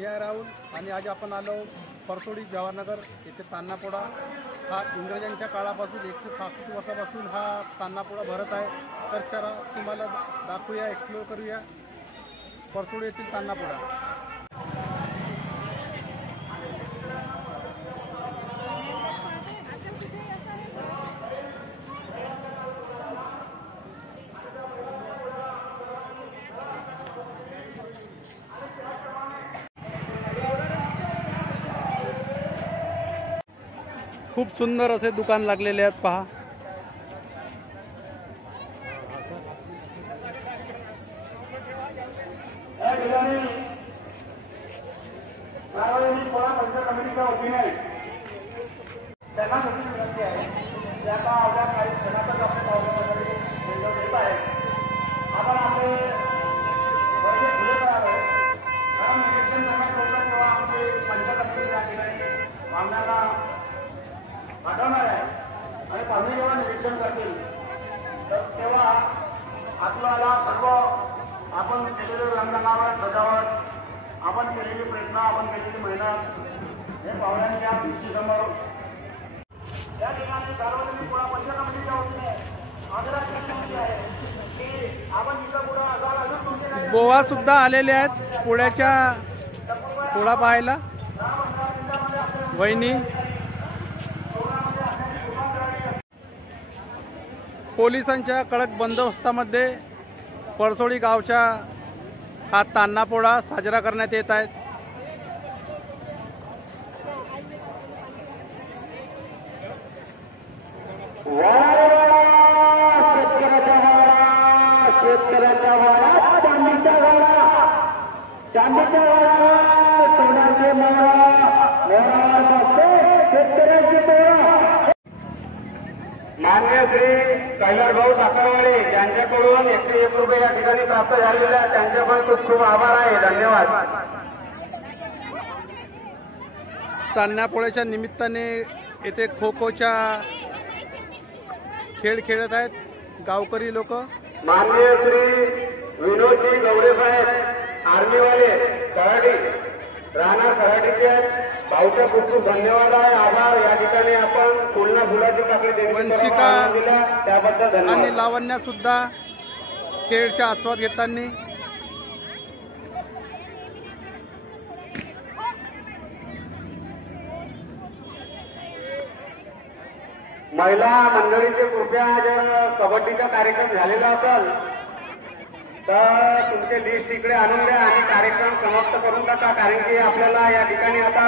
मी आहे राहुल आणि आज आपण आलो परसोडी जवाहरनगर येथे तान्हापोळा हा इंग्रजांच्या काळापासून 167 वर्षापासून हा तान्हापोळा भरत आहे। तर चला तुम्हाला दाखवूया, एक्सप्लोर करूया परसोडी येथील तान्हापोळा। खूप सुंदर असे दुकान लागलेले आहेत पहा। पाठवणार आहे आणि पाहुणे जेव्हा निरीक्षण करतील तर तेव्हा आपल्याला सर्व आपण केलेले रंगनावर सजावट, आपण केलेली प्रयत्न, आपण केलेली मेहनत हे पाहुण्यांच्या दृष्टीसमोर या ठिकाणी सार्वजनिक पोळा पंचायत कमिटीच्या वतीने आग्रह करण्यात आहे की आपण इथं पुढे असाल अजून तुमचे गोवा सुद्धा आलेले आहेत पोळ्याच्या पोळा पाहायला। वहिनी पोलिसांच्या कडक बंदोबस्तामध्ये परसोडी गावच्या हा तान्हापोळा साजरा करण्यात येत आहे। शेतकऱ्याच्या वाडा चांदीच्या वाडा, चांदीच्या वाडा सोन्याचे शेतकऱ्याची पोळा। मान्य श्री कैलास भाऊ साखरवाडे यांच्याकडून 101 रुपये या ठिकाणी प्राप्त झालेले आहेत, त्यांचे पण खूप खूप आभार आहे, धन्यवाद। तान्हापोळ्याच्या निमित्ताने येथे खो खोच्या खेळ खेळत आहेत गावकरी लोक। माननीय श्री विनोदजी गौडे साहेब आर्मीवाले कराडी राहणार कराडीचे आहेत, भाऊचा खूप खूप धन्यवाद आहे, आभार। या ठिकाणी आपण फुलना फुलाची काकडी वंशिका त्याबद्दल धन्यवाद। आणि लावण्या सुद्धा खेळचा आस्वाद घेताना महिला मंडळीचे कृपया जर कबड्डीचा कार्यक्रम झालेला असेल तर तुमचे लिस्ट इकडे आणून द्या आणि कार्यक्रम समाप्त करून टाका, कारण की आपल्याला या ठिकाणी आता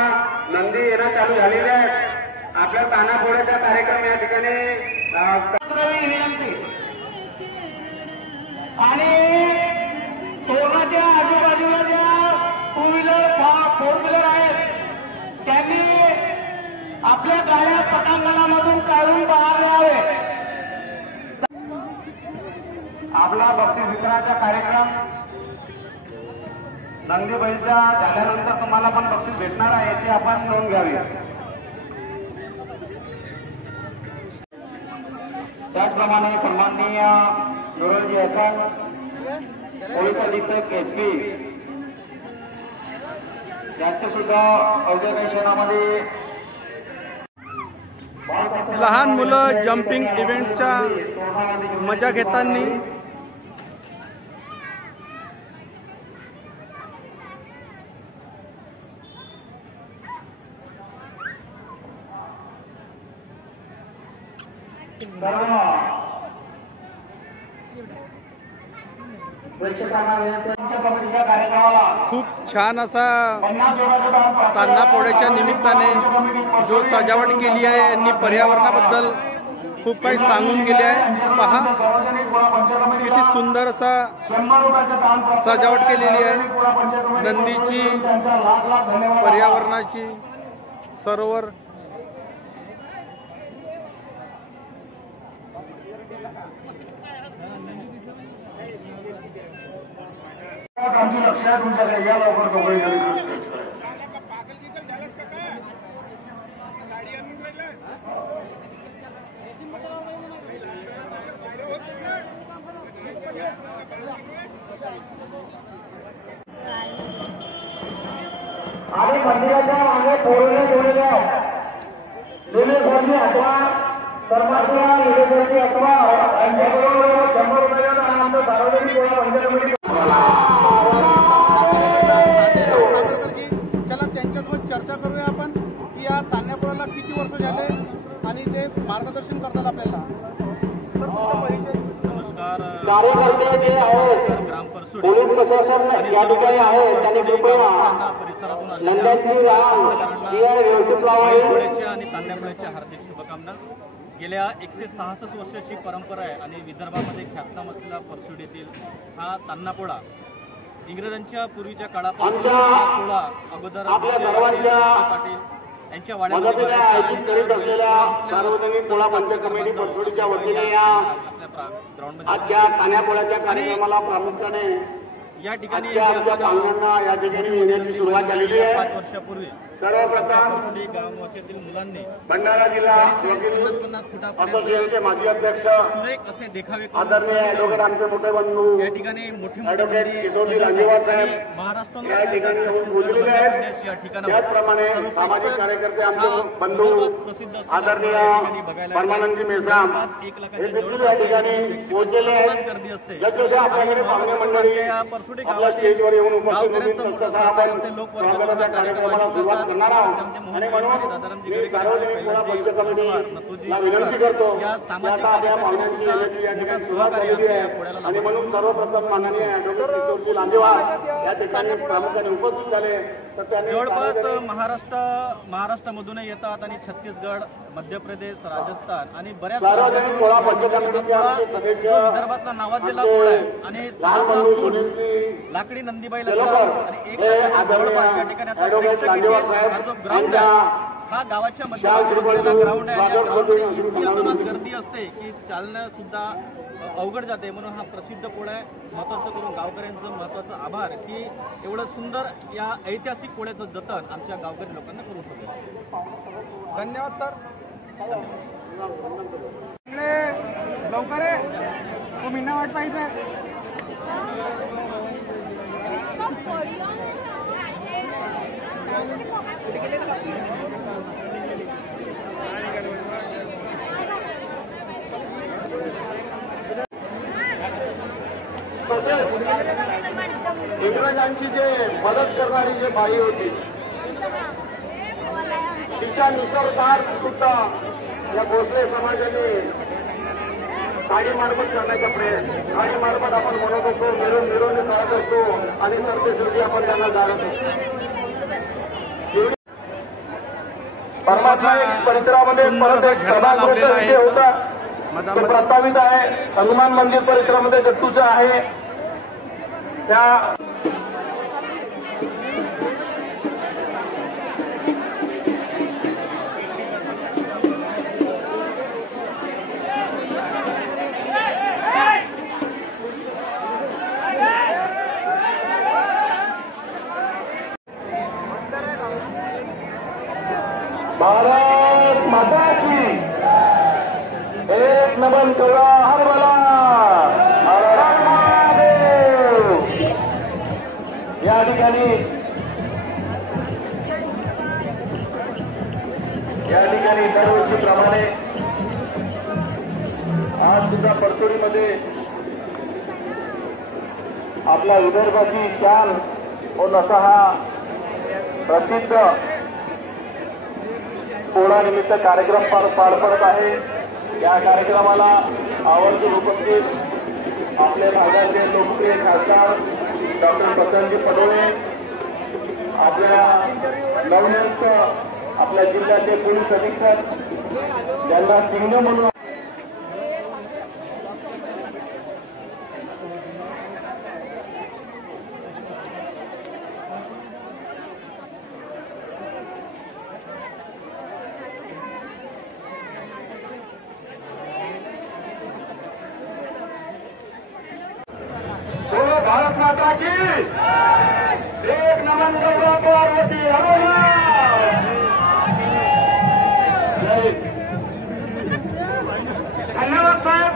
नंदी येणं चालू झालेले आहेत। आपल्या तान्हापोळ्याचा कार्यक्रम या ठिकाणी आणि तोरणाच्या आजूबाजूला ज्या टू व्हीलर 4 व्हीलर आहेत त्यांनी आपल्या गाड्या पटांगणामधून काढून बाहेर यावे। आपला बक्षीस वितरणाचा कार्यक्रम नंदी बैलचा झाल्यानंतर तुम्हाला पण बक्षीस भेटणार आहे, याची आपण नोंद घ्यावी। त्याचप्रमाणे सन्माननीय नूरजी हसन पोलीस अधीक्षक एसपी यांचे सुद्धा अवघ्या लहान मुलं जम्पिंग इव्हेंटच्या मजा घेताना खूप छान असा तान्हापोळ्याच्या निमित्ताने जो सजावट केली आहे यांनी पर्यावरणाबद्दल खूप काही सांगून गेले आहे। पहा किती सुंदर असा सजावट केलेली आहे, नंदीची, पर्यावरणाची, सरोवर। आमची लक्षात तुमच्याकडे या लवकर दोघे आणि मंदिराच्या मागे पोरले ठेवलेल्या लेलेसाठी अथवा सर्वांना लेलेसाठी अथवा यांच्याबरोबर 100 रुपयाचा आनंद सार्वजनिक गोळा बंद कमिटी. चला त्यांच्यासोबत चर्चा करूया आपण की या तान्यापोळाला किती वर्ष झाले आणि ते मार्गदर्शन करतात आपल्याला. सर तुमचा परिचय. नमस्कार. कार्यकर्ते जे आहेत ग्राम परसुडी पोलीस प्रशासन या ठिकाणी आहे त्यांनी कृपया परिसरातून नंद्यांची रांग व्यवस्थित लावावी. पोळ्याच्या आणि तान्यापोळ्याच्या हार्दिक शुभकामना. गेल्या 166 वर्षाची परंपरा आहे आणि विदर्भामध्ये ख्यातनाम असलेला परसुडीतील हा तान्नापोळा इंग्रजांच्या पूर्वीच्या काळापासून पोळा अगोदर आपल्या सर्वांच्या पाटील यांच्या मदतीने आयोजित करीत असलेल्या सार्वजनिक पोळा बंद कमिटी परसुडीच्या वतीने या आजच्या तान्यापोळ्याच्या कार्यक्रमाला प्रामुख्याने या ठिकाणी आमच्या पाहुण्यांना या ठिकाणी येण्याची सुरुवात झालेली आहे. 5 वर्षापूर्वी सर्वप्रथम परसुडी ग्रामवसाहतील मुलांनी भंडारा जिल्हा वकील 50 फुटापर्यंत असोसिएशनचे माजी अध्यक्ष सुरेख असे देखावे करून आदरणीय ॲडव्होकेट आमचे मोठे बंधू या ठिकाणी मोठी ॲडव्होकेट किशोरजी लांजेवार साहेब महाराष्ट्र या ठिकाणी येऊन पोहोचलेले आहेत. या ठिकाणावर त्याचप्रमाणे सामाजिक कार्यकर्ते आमचे बंधू प्रसिद्ध आदरणीय परमानंदजी मेश्राम हे देखील या ठिकाणी पोहोचलेले आहेत. गर्दी असते. जसजसे आपल्याकडे पाहुणे मंडळी परसुडी आपल्या स्टेजवर येऊन उपस्थित होतील तसं आपण स्वागताच्या कार्यक्रमाला सुरुवात करणार आहोत. आणि म्हणून मी सार्वजनिक पोळा पंच कमिटीला विनंती करतो की आता आपल्या पाहुण्यांची येण्याची या ठिकाणी सुरुवात झालेली आहे आणि म्हणून सर्वप्रथम माननीय ॲडव्होकेट किशोरजी लांजेवार या ठिकाणी प्रामुख्याने उपस्थित झाले तर त्यांनी जवळपास महाराष्ट्रामधूनही येतात आणि छत्तीसगड, मध्य प्रदेश, राजस्थान आणि बऱ्याच सार्वजनिक पोळा पंच कमिटीचे आमचे सदस्य विदर्भातला नावाजलेला पोळा आहे आणि लहान बंधू सुनीलजी लाकडी नंदीबाई सेलोकर आणि एक हे जवळपास या आदरणीय ठिकाणी ॲडव्होकेट लांजेवार हा साहेब जो ग्राउंड यांच्या आहे हा गावाच्या मध्यभागी ग्राउंड आहे. या ग्राउंडमध्ये इतकी प्रमाणात गर्दी असते की चालणं सुद्धा अवघड जाते. म्हणून हा प्रसिद्ध पोळा आहे. महत्त्वाचं करून गावकऱ्यांचं महत्त्वाचं आभार की एवढं सुंदर या ऐतिहासिक पोळ्याचं जतन आमच्या गावकरी लोकांना करून ठेवलं. धन्यवाद सर. लवकर आहे तो मिना वाट पाहिजे. इंग्रजांची जे मदत करणारी जे बाई होती तिच्या निसर्गार्थ सुद्धा या भोसले समाजाने गाडी मार्फत करण्याचा प्रयत्न गाडी मार्फत आपण म्हणत असतो मिरवणूक करत असतो आणि सरतेसरती आपण त्यांना जाणत असतो. परमात्मा एक परिसरामध्ये परत एक सभागृहाचा विषय होता तो प्रस्तावित आहे. हनुमान मंदिर परिसरामध्ये गट्टूचं आहे त्या भारत माता की एक नमन करा हर बला हर हर महादेव. या ठिकाणी दरवर्षीप्रमाणे आज सुद्धा परसुडीमध्ये आपल्या विदर्भाची शान होऊन असा हा प्रसिद्ध पोळा निमित्त कार्यक्रम पार पडत आहे. या कार्यक्रमाला आवर्जून उपस्थित आपल्या भागाचे लोकप्रिय खासदार डॉक्टर बसंतजी पडोळे, आपल्या नवनियुक्त आपल्या जिल्ह्याचे पोलीस अधीक्षक त्यांना सिंह म्हणून भारत माता की एक नमन करो पार्वती धन्यवाद साहेब.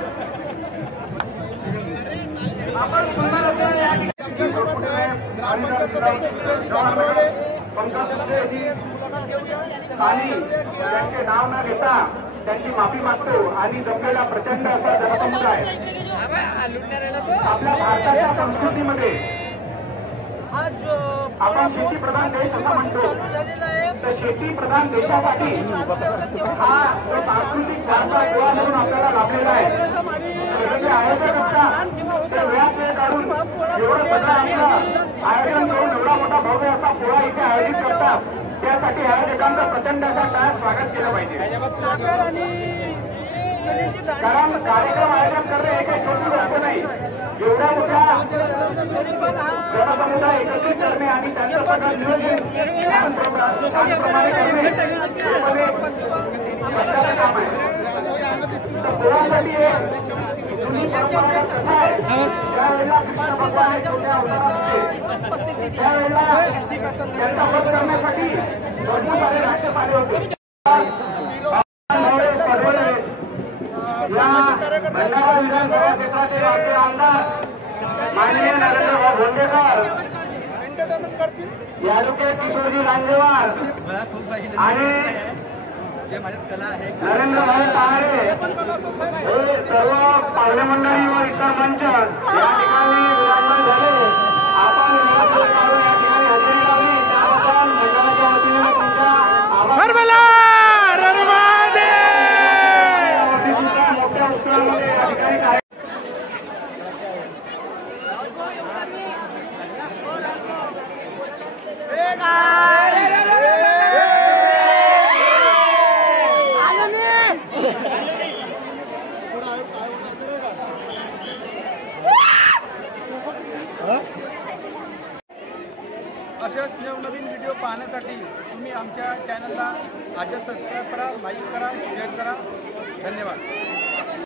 आपण सुंदर ग्रामपंचायत सदस्य पंकज सुर्वेजी आणि त्यांचे नाव न घेता त्यांची माफी मागतो आणि जमलेला प्रचंड असा जनसमुदाय आपल्या भारताच्या संस्कृतीमध्ये आपण शेती प्रधान देश असं म्हणतो, तर शेती प्रधान देशासाठी हा जो सांस्कृतिक वारसा गोळा म्हणून आपल्याला लाभलेला आहे. हे जे आयोजक असतात ते वेळात वेळ काढून एवढं सगळं आपलं आयोजन करून एवढा मोठा भव्य असा पोळा इथे आयोजित करतात. त्यासाठी आयोजकांचं प्रचंड असा टाळ्यात स्वागत केलं पाहिजे. कारण कार्यक्रम आयोजन करणे हे काही सोपी गोष्ट नाही. एवढ्या मोठ्या जनसमुदाय एकत्रित करणे आणि त्यांचं सगळं नियोजन त्याप्रमाणे करणे यामध्ये कष्टाचं काम आहे. तर पोळासाठी जुनी परंपरा कथा आहे. ज्यावेळेला कृष्ण भगवान हे छोट्या अवतारात होते त्यावेळेला त्यांचा वध करण्यासाठी भरपूर सारे राक्षस आले होते. भंडारा विधानसभा क्षेत्राचे राज्य आमदार माननीय नरेंद्रभाऊ भोंडेकर, ॲडव्होकेट किशोरजी लांजेवार आणि नरेंद्रभाऊ तांबे हे सर्व पाहुणे मंडळी व इतर मंच या ठिकाणी विराजमान झाले. आपण या ठिकाणी हजेरी लावली त्याबद्दल मंडळाच्या वतीने तुमच्या आभार. मोठ्या उत्सवामध्ये या ठिकाणी काय अशाच नवनवीन व्हिडिओ पाहण्यासाठी तुम्ही आमच्या चॅनलला आजच सबस्क्राईब करा, लाईक करा, शेअर करा. धन्यवाद.